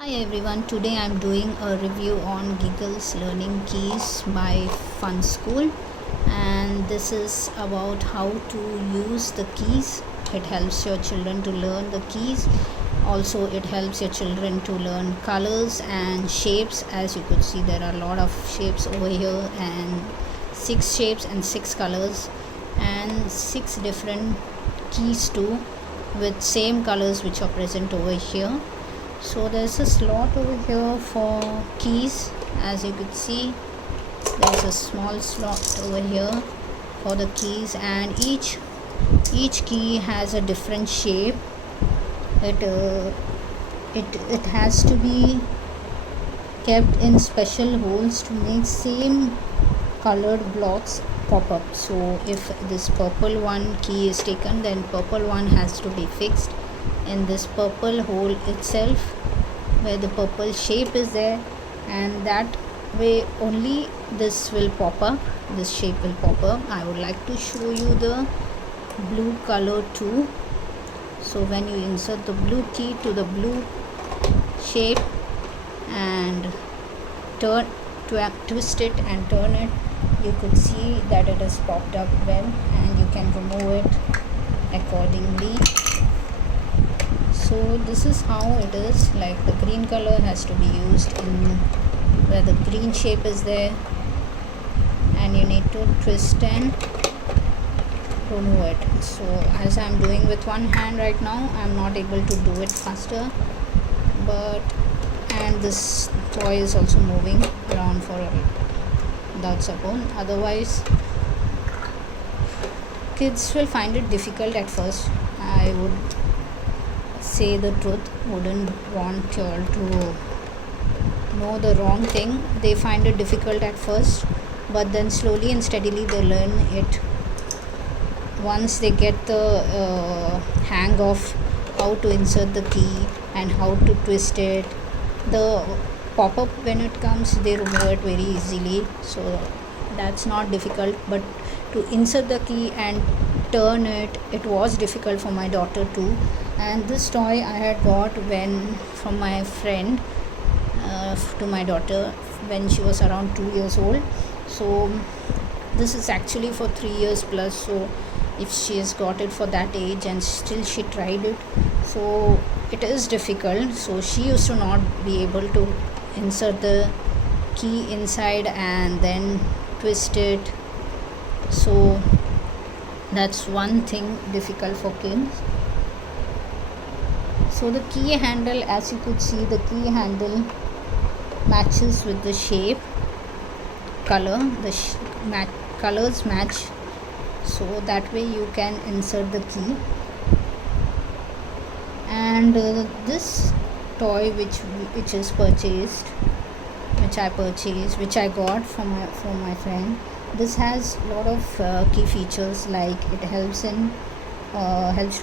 Hi everyone, today I'm doing a review on Giggles Learning Keys by Fun School, and this is about how to use the keys. It helps your children to learn the keys. Also, it helps your children to learn colors and shapes. As you could see, there are a lot of shapes over here, and 6 shapes and 6 colors, and 6 different keys too, with same colors which are present over here. So there's a slot over here for keys. As you could see, there's a small slot over here for the keys, and each key has a different shape. It has to be kept in special holes to make same colored blocks pop up. So if this purple one key is taken, then purple one has to be fixed in this purple hole itself, where the purple shape is there, and that way only this will pop up, this shape will pop up. I would like to show you the blue color too. So when you insert the blue key to the blue shape and twist it and turn it, you could see that it has popped up well, and you can remove it accordingly. So this is how it is. Like, the green color has to be used in where the green shape is there, and you need to twist and remove it. So as I'm doing with one hand right now, I'm not able to do it faster, and this toy is also moving around without support. Otherwise, kids will find it difficult at first. I would say the truth, wouldn't want you all to know the wrong thing. They find it difficult at first, but then slowly and steadily they learn it. Once they get the hang of how to insert the key and how to twist it, the pop-up, when it comes, they remove it very easily. So that's not difficult, but to insert the key and turn it, it was difficult for my daughter too. And this toy I had got from my friend to my daughter when she was around 2 years old. So this is actually for 3 years plus. So if she has got it for that age and still she tried it, so it is difficult. So she used to not be able to insert the key inside and then twist it. So that's one thing difficult for kids. So the key handle, as you could see, the key handle matches with the shape, color, colors match, so that way you can insert the key. And this toy which is purchased, which I got from my friend, this has a lot of key features, like it helps to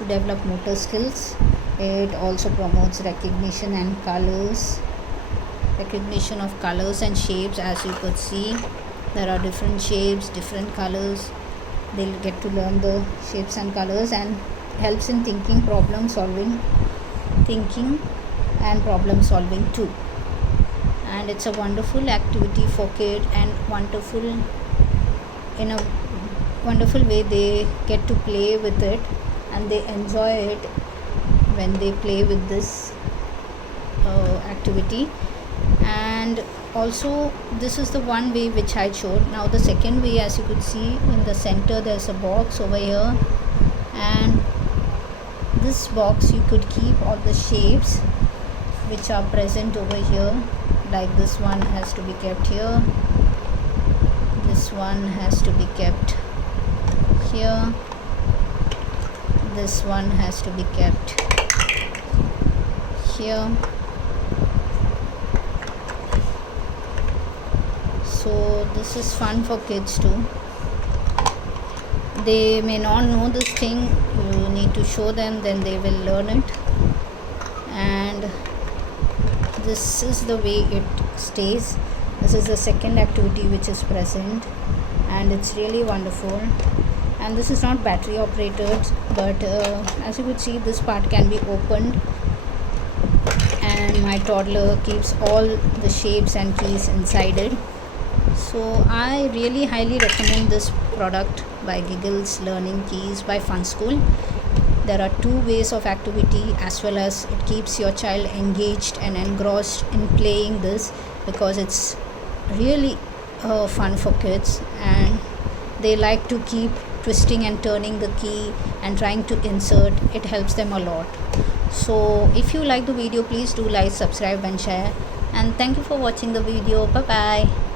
develop motor skills. It also promotes recognition of colors and shapes. As you could see, there are different shapes, different colors. They'll get to learn the shapes and colors, and helps in thinking and problem solving too. And it's a wonderful activity for kids, and in a wonderful way they get to play with it, and they enjoy it when they play with this activity. And also, this is the one way which I showed. Now the second way, as you could see, in the center there's a box over here, and this box you could keep all the shapes which are present over here. Like, this one has to be kept here, this one has to be kept here, this one has to be kept here. So this is fun for kids too. They may not know this thing, you need to show them, then they will learn it. And this is the way it stays. This is the second activity which is present, and it's really wonderful. And this is not battery operated, but as you could see, this part can be opened, and and my toddler keeps all the shapes and keys inside it. So I really highly recommend this product by Giggles Learning Keys by Fun School. There are two ways of activity, as well as it keeps your child engaged and engrossed in playing this, because it's really fun for kids, and they like to keep twisting and turning the key and trying to insert. It helps them a lot. So if you like the video, please do like, subscribe and share, and thank you for watching the video. Bye bye.